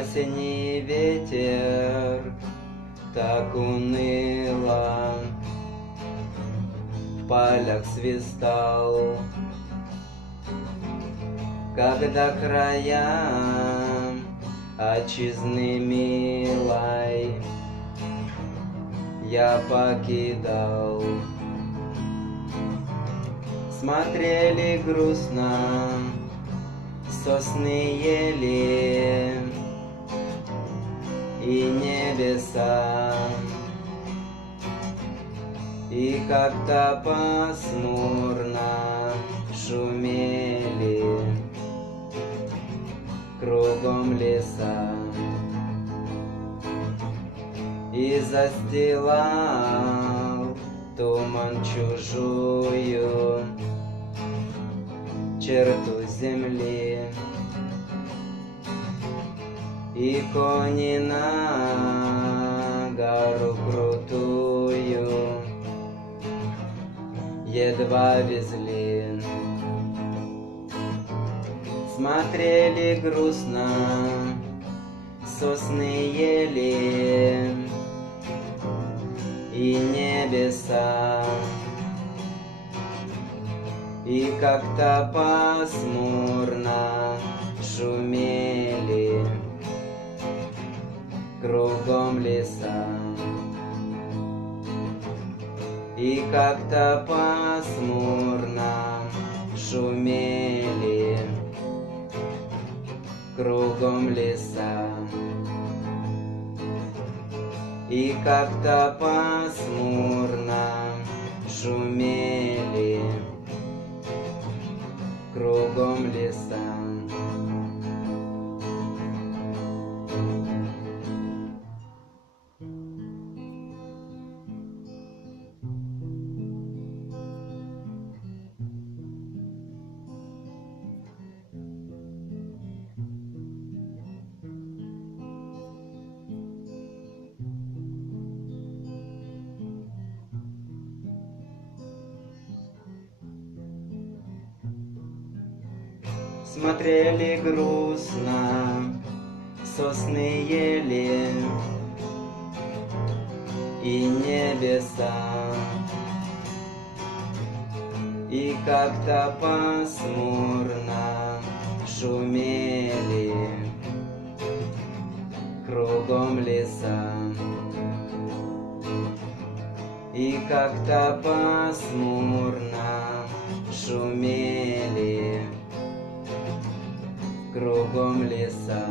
Осенний ветер так уныло в полях свистал, когда края отчизны милой я покидал. Смотрели грустно сосны, ели и небеса, и как-то пасмурно шумели кругом леса, и застилал туман чужую черту земли, и кони на гору крутую едва везли. Смотрели грустно сосны, ели и небеса, и как-то пасмурно шумели кругом леса, и как-то пасмурно шумели кругом леса, и как-то пасмурно шумели кругом леса. Смотрели грустно сосны, ели и небеса, и как-то пасмурно шумели кругом леса, и как-то пасмурно шумели кругом леса,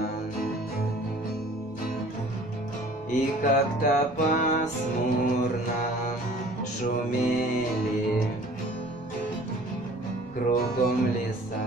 и как-то пасмурно шумели кругом леса.